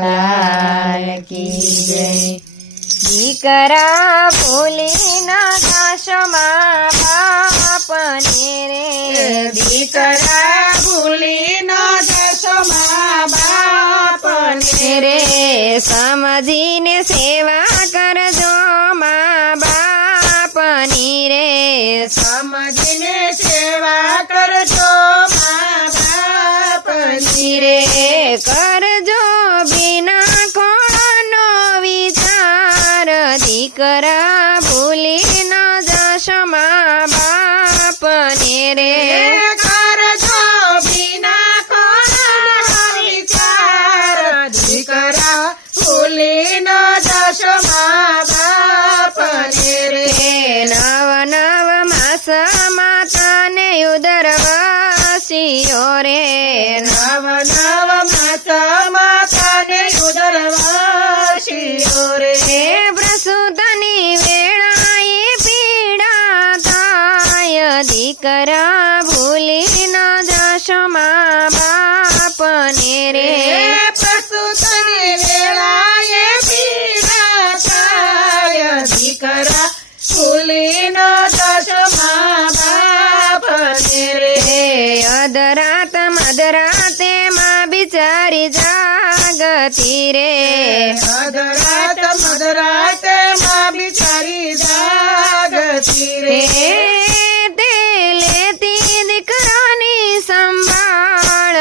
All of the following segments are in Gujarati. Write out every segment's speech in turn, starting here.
લાલ કી જય. દીકરા ભૂલી ના કાશમાં બાપને રે. દીકરા ભૂલી ન જશો મા બાપને રે. સમજીને સેવા કરજો મા બાપની રે. સમજીને સેવા કરજો મા બાપની રે. કરજો ઉદરવાસીઓ રે નવ નવ માતા માતાને ઉદરવાસીઓ રે. પ્રસૂતની વેળાએ પીડા થાય દીકરા ભૂલી ન જશો મા બાપને રે. અધરાત મધરાતે માં બિચારી જાગતી રે અધરાત મધરાતમાં બિચારી જાગતી રે હે તે લેતી દીકરાની સંભાળ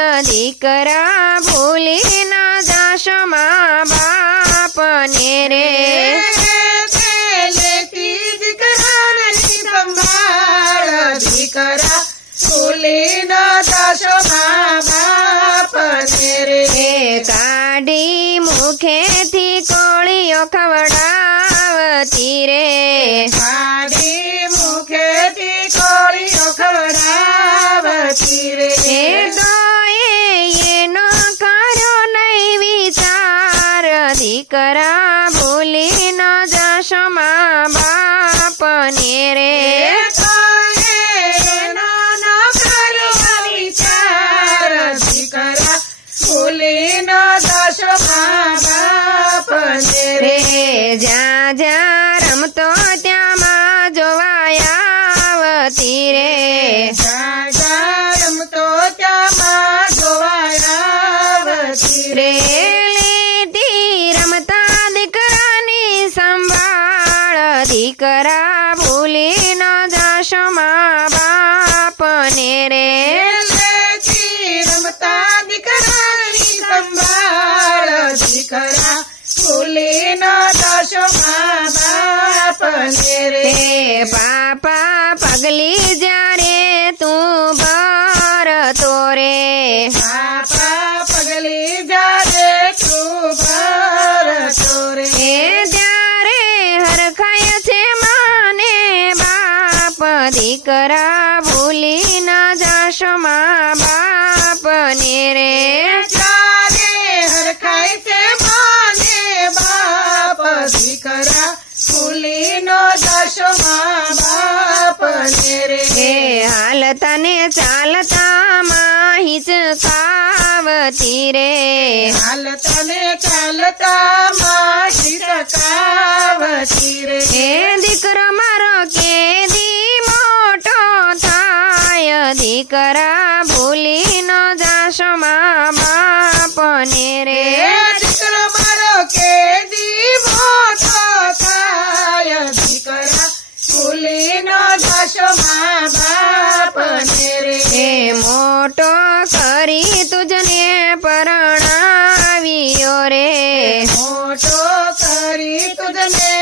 ખવડાવતી રે. ખાડી મુખેથી કોળીઓ ખવડાવતી રે. તો એનો કર્યો નહીં વિચાર. દીકરા ભૂલી ન જશો મા દીકરા ભૂલી ન જશો મા બાપને રે. રમતા દીકરાની સંભાળ દીકરા ભૂલી ન જશો મા બાપને રે. પાપા પગલી જ્યારે દીકરા ભૂલી ના જશો મા બાપને રે. ચારે હરખાય છે માને બાપ. દીકરા ભૂલી નો જશો મા બાપને રે. હે હાલતા ને ચાલતા માં કાવતી રે. હાલતા ને ચાલતા માસી કાવતી રે. હે દીકરો મારો કેદી દીકરા ભૂલી ન જાશો મા બાપને રે દીકરો મારો કે દીવો થાય. દીકરા ભૂલી ન જશો મા બાપને રે. મોટો કરી તુજને પરણાવ્યો રે. મોટો કરી તુજને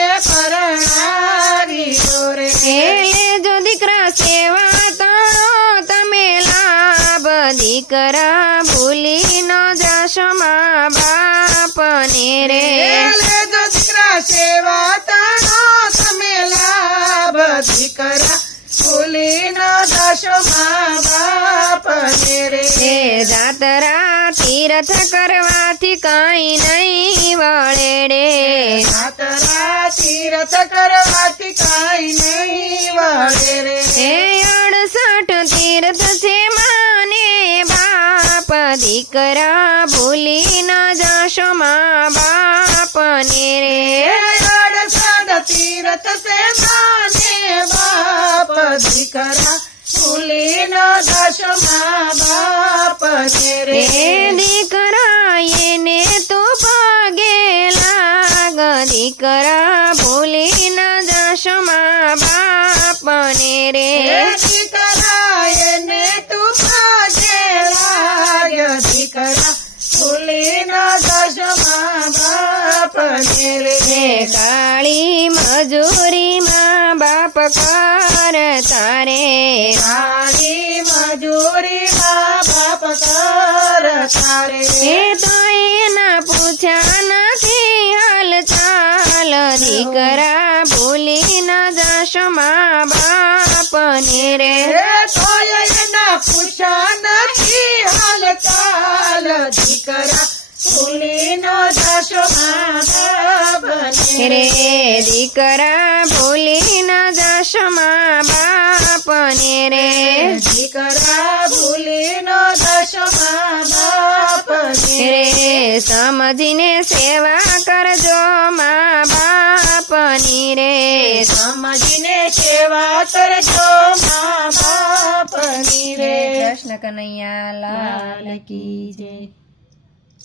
સેવા તાણો તમે લાભ દીકરા ભૂલી ન જશો મા બાપને રે. જાતરા તીરથ કરવાથી કાંઈ નહીં વળેડે જાતરા તીરથ કરવાથી કાંઈ નહીં વળે રે. હે અડસઠ તીર્થ છે માને બાપ દીકરા ભૂલી ન જશો મા બાપને રે અડસદ તીરથ સે માને બાપ દીકરા ભૂલી ન દશમા બાપ ને રે રે દીકરા એને તો પગે લાગ દીકરા ભૂલી ન જશમા બાપને રે હે દીકરા એને તું પાજે લાગ દીકરા ભૂલી ન દશમા બાપ ને કાળી મજૂરી માં બાપ કર તારે કાળી મજૂરી માં બાપ કર તારે એ તો એના પૂછ્યા નથી હાલ ચાલ. દીકરા ભૂલી ના જાશો મા બાપને રે તોય એના પૂછ્યા નથી હાલ ચાલ. દીકરા ન જશો રે દીકરા ભૂલી ના જશો મા બાપને રે દીકરા ભૂલી નો જશો મા બાપને રે સમજીને સેવા કરજો મા બાપની રે સમજીને સેવા કરજો મા બાપની રે કૃષ્ણ કનૈયા લાલ કી જય